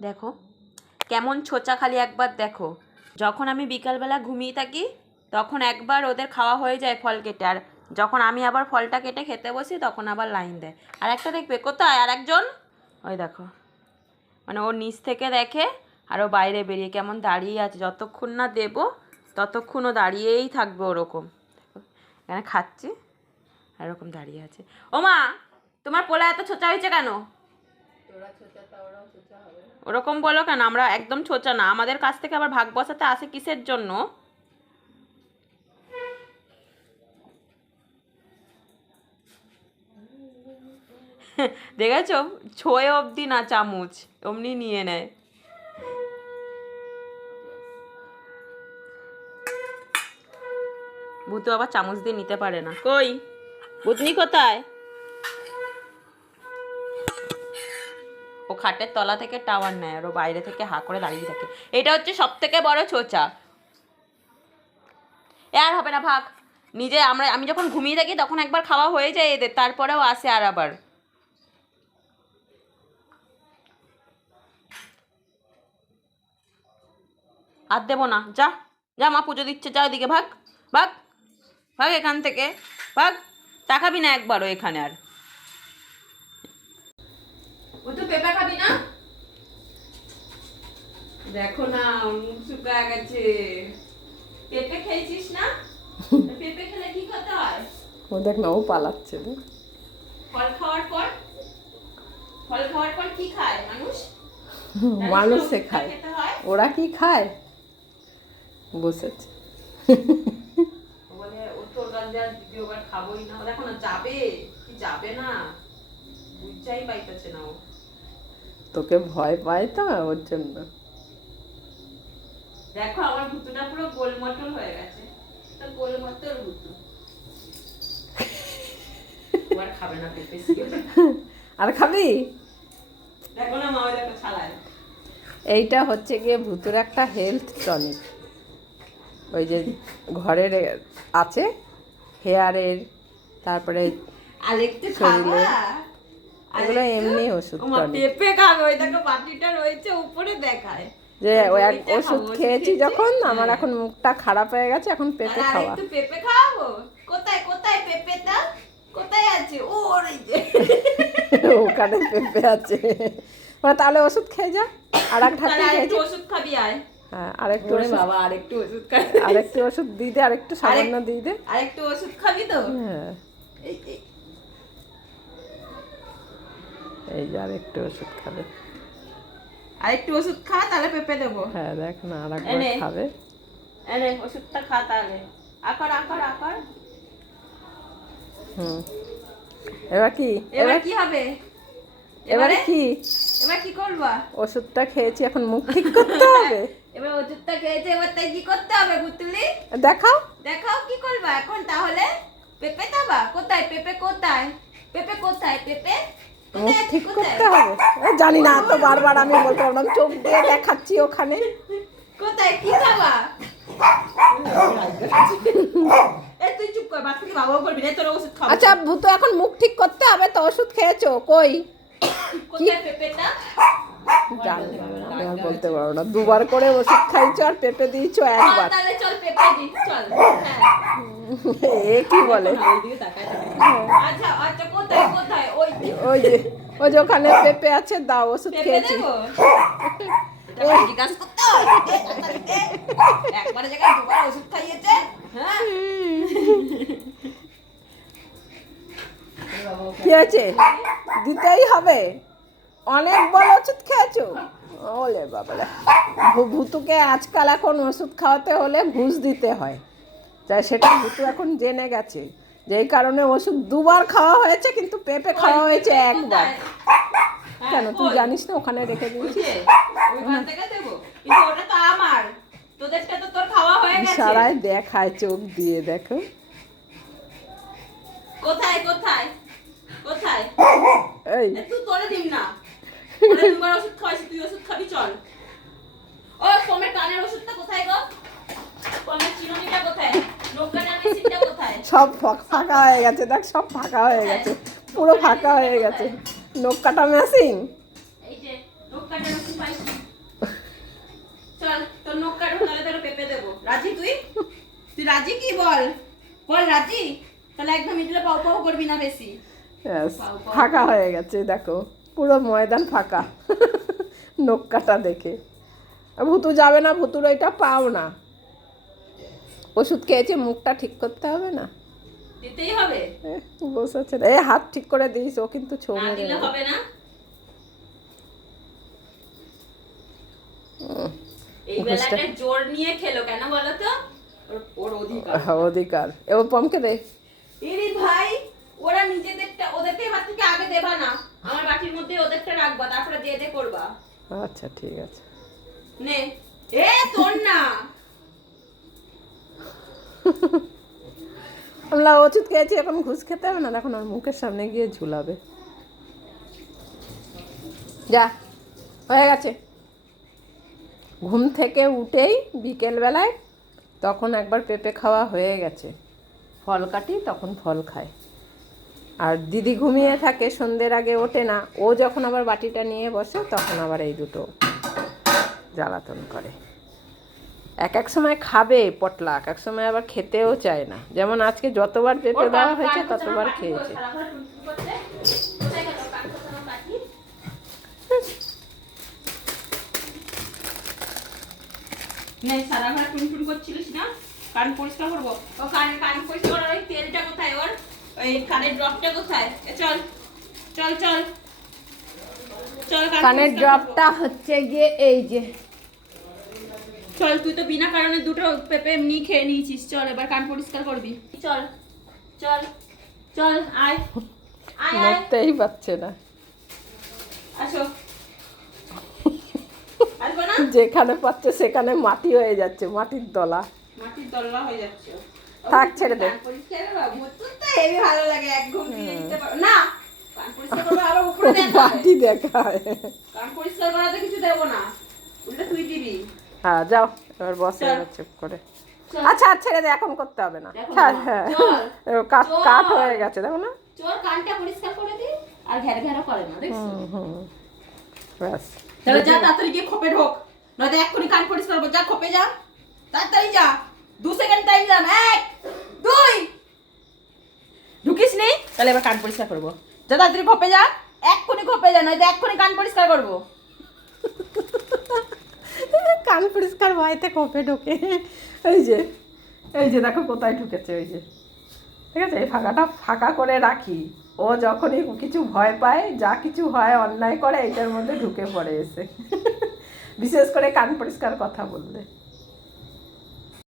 দেখো, কেমন ছোচা খালি একবার দেখো। যখন আমি বিকালবেলা ঘুমিয়ে থাকি, তখন একবার ওদের খাওয়া হয়ে যায় ফল কেটে, আর যখন আমি আবার ফলটা কেটে খেতে বসি, তখন আবার লাইন দেয়। আর একটা দেখবে, কোথায়? আর একজন? ওই দেখো। মানে ওর নিচ থেকে দেখে, আর ও বাইরে বেরিয়ে কেমন দাঁড়িয়ে আছে। যতক্ষণ না দেবো, ততক্ষণ ও দাঁড়িয়েই থাকবে ওরকম। এখানে খাচ্ছি, আর এরকম দাঁড়িয়ে আছে। ও মা তোমার পোলা এত ছোচা হয়েছে কেন? ওরকম বলো কেন? আমরা একদম ছোচা না। আমাদের কাছ থেকে আবার ভাগ বসাতে আসে কিসের জন্য? দেখেছ? ছোয়ে অবধি না চামচ, অমনি নিয়ে নেয়। ভূতু আবার চামচ দিয়ে নিতে পারে না। কই? ভূতনি কোথায়? খাটের তলা থেকে টাওয়ার নেয় আর ও বাইরে থেকে হা করে দাঁড়িয়ে থাকে। এটা হচ্ছে সব থেকে বড় চোচা আর হবে না, ভাগ। নিজে আমরা, আমি যখন ঘুমিয়ে থাকি তখন একবার খাওয়া হয়ে যায় এদের, তারপরেও আসে আর আবার। আর দেবো না। যা যা মা পুজো দিচ্ছে, যা ওদিকে ভাগ ভাগ ভাগ এখান থেকে, ভাগ। তাকাবি না একবারও এখানে আর। ও তো পেঁপে খাবি। না দেখো না মুখ শুকায় গেছে। পেঁপে খেয়েছিস না? পেঁপে খেলে কি খেতে হয়? ও দেখ না ও পালাচ্ছে ফল খাওয়ার পর? ফল খাওয়ার পর কি খায় মানুষ? মানুষে হয়? ওরা কি খায়? বসেছে। বলে ও গাঞ্জা দ্বিতীয়বার খাবোই না। দেখো না যাবে? কি যাবে না? বুঝাই পাইতেছে না ও। তোকে ভয় পায় তো ওর জন্য। দেখো আমার ভুতুটা পুরো গোলমটল হয়ে গেছে। তো গোলমটল ভুতু। আর খাবে না পেঁপে আর খাবি? দেখো না মা দেখো ছালায়। এইটা হচ্ছে গিয়ে ভূতুর একটা হেলথ টনিক ওই যে ঘরের আছে হেয়ারের তারপরে শরীরে। এগুলো এমনি ওষুধ পেঁপে খাবে ওই দেখো বাটিটা রয়েছে উপরে দেখায়। যে ওই এক ওষুধ খেয়েছি খেয়েছি? যখন আমার হ্যাঁ। এখন মুখটা খারাপ হয়ে গেছে এখন পেঁপে আর খাওয়া। একটু পেঁপে খাওয়াবো? কোথায় কোথায় পেঁপেটা? কোথায় আছে? ও ওখানে পেঁপে আছে। এবার তাহলে ওষুধ খেয়ে যা। আর এক ঢাকি আর একটু ওষুধ খাবি আয়। হ্যাঁ আরেকটু ওরে ওষুধ বাবা আর একটু ওষুধ খাবি আরেকটু ওষুধ দিয়ে দে আরেকটু সামান্য দিয়ে দে। আর একটু ওষুধ খাবি তো? হ্যাঁ। এই এই। এই যে আরেকটু ওষুধ খাবে। আর একটু ওষুধ খা তাহলে পেঁপে দেবো। হ্যাঁ দেখ না আর একবার খাবে। এনে ওষুধটা খা তাহলে। আকর আকর আকর। হুম। এবার কি? এবার কি হবে? এবারে কি? এবার কি করবা? ওষুধটা খেয়েছি এখন মুখ ঠিক করতে হবে। এবার ওষুধটা খেয়েছে এবার তাই কি করতে হবে বুতুলি দেখাও। দেখাও কি করবা এখন তাহলে? পেঁপে দাবা? কোথায়? পেঁপে কোথায়? পেঁপে কোথায়? পেঁপে? মুখ ঠিক করতে হবে। জানি না তো বারবার আমি বলতে পারলাম চোখ দিয়ে দেখাচ্ছি ওখানে। কোথায়? কি খাবা? আচ্ছা ভূত এখন মুখ ঠিক করতে হবে তো ওষুধ খেয়েছো কই? আর বলতে পারব না। দুবার করে ওষুধ খাইছো আর পেঁপে দিয়েছ একবার। হ্যাঁ। এ কি বলে। আচ্ছা আচ্ছা ওই ওই যে ওই যে ওখানে পেঁপে আছে দাও ওষুধ খেয়েছি। হয়। কি হয়েছে? দিতেই হবে। অনেক বড় ওষুধ খেয়েছো? ওলে বাবারে। ভূ- ভূতুকে আজকাল এখন ওষুধ খাওয়াতে হলে ঘুষ দিতে হয়। তাই সেটা ভূতু এখন জেনে গেছে। যেই কারণে ওষুধ দুবার খাওয়া হয়েছে কিন্তু পেঁপে খাওয়া হয়েছে একবার। হ্যাঁ, কেন তুই জানিস না ওখানে রেখে দিয়েছিস? ইশারায় দেখায় চোখ দিয়ে দেখো। কোথায় কোথায়? কোথায়? এই। তুই তোরে দিম না। দুবার ওষুধ খাওয়াইছি তুই ওষুধ খাবি চল ও সোমের কানের ওষুধটা কোথায় গো সোমের চিরুনিটা কোথায় নোকানের মেশিনটা কোথায় সব ফাঁক- হয়ে গেছে দেখ সব ফাঁকা হয়ে গেছে পুরো ফাঁকা হয়ে গেছে। নখ কাটা মেশিন চল তোর নখ তাহলে তোর পেঁপে দেবো। রাজি তুই? তুই রাজি কি বল? বল রাজি? তাহলে একদম ইডলে পাও পাও করবি না বেশি। ফাঁকা হয়ে গেছে দেখো পুরো ময়দান ফাঁকা। নখ কাটা দেখে ভুতু যাবে না ভুতুর ওইটা পাও না। ওষুধ খেয়েছে মুখটা ঠিক করতে হবে না? দিতেই হবে। এ, বসেছে এ হাত ঠিক করে দিস ও কিন্তু ছৌ না দিলে হবে না। এই বেলাটা জোর নিয়ে খেলো কেন বলো তো? ওর- অধিকার। হ্যাঁ, অধিকার। এবার পমকে দে। এরে ভাই ওরা নিজেদেরটা ওদেরকে এবার থেকে আগে দেবা না। আমার বাটির মধ্যে ওদেরটা রাখবা তারপরে দিয়ে দে করবা। আচ্ছা ঠিক আছে। নে। এ তোর না আমরা ওষুধ খেয়েছি, এখন ঘুষ খেতে হবে না এখন আর মুখের সামনে গিয়ে ঝুলাবে। যা, হয়ে গেছে। ঘুম থেকে উঠেই বিকেলবেলায় তখন একবার পেঁপে খাওয়া হয়ে গেছে। ফল কাটি, তখন ফল খায়। আর দিদি ঘুমিয়ে থাকে, সন্ধ্যের আগে ওঠে না। ও যখন আবার বাটিটা নিয়ে বসে, তখন আবার এই দুটো জ্বালাতন করে। এক এক সময় খাবে পটলা এক এক সময় আবার খেতেও চায় না। যেমন আজকে যতবার পেঁপে দেওয়া হয়েছে ততবার খেয়েছে। সারাবার টুনটুন করছে। কোথায় গেল? কান কোথানো কাঠি? নে সারা ঘর টুনটুন করছিলিস না? কান পরিষ্কার করব? ও কান কান পরিষ্কার করার ওই তেলটা কোথায় ওর? ওই কানের ড্রপটা কোথায়? চল চল চল। চল কানের ড্রপটা হচ্ছে গিয়ে এই যে। চল তুই তো বিনা কারণে দুটো পেঁপে এমনি খেয়ে নিয়েছিস। চল এবার কান পরিষ্কার করবি। চল চল চল আয়। আয় নড়তেই পারছে না। আসো। আসব না? যেখানে পাচ্ছে সেখানে মাটি হয়ে যাচ্ছে মাটির দলা। মাটির দল্লা হয়ে যাচ্ছে। থাক, ছেড়ে দে। ভালো লাগে এক ঘুম দিয়ে দিতে পারো। না মাটি দেখায়। কান পরিষ্কার করাতে কিছু দেবো না। উল্টে তুই দিবি। হ্যাঁ যাও এবার বসে এবার চুপ করে। আচ্ছা আর ছেড়ে দে এখন করতে হবে না। কাট কাট হয়ে গেছে দেখো না। চোর কানটা পরিষ্কার করে দি আর ঘের ঘেরা করে না দেখছ। হুম ব্যাস। তাহলে যা তাড়াতাড়ি গিয়ে খোপে ঢোক। নয়তো এক্ষুনি কান পরিষ্কার করব। যা খোপে যা। তাড়াতাড়ি যা। দু সেকেন্ড টাইম দিলাম এক দুই। ঢুকিস নেই তাহলে এবার কান পরিষ্কার করব। যা তাড়াতাড়ি খোপে যা। এক্ষুনি খোপে যা নয়তো এক্ষুনি কান পরিষ্কার করব। কান পরিষ্কার ভয়তে কপে ঢোকে। এই যে এই যে দেখো কোথায় ঢুকেছে ওই যে। ঠিক আছে? এই ফাঁকাটা ফাঁকা করে রাখি। ও যখনই কিছু ভয় পায়, যা কিছু হয় অন্যায় করে, এইটার মধ্যে ঢুকে পড়ে এসে। বিশেষ করে কান পরিষ্কার কথা বললে।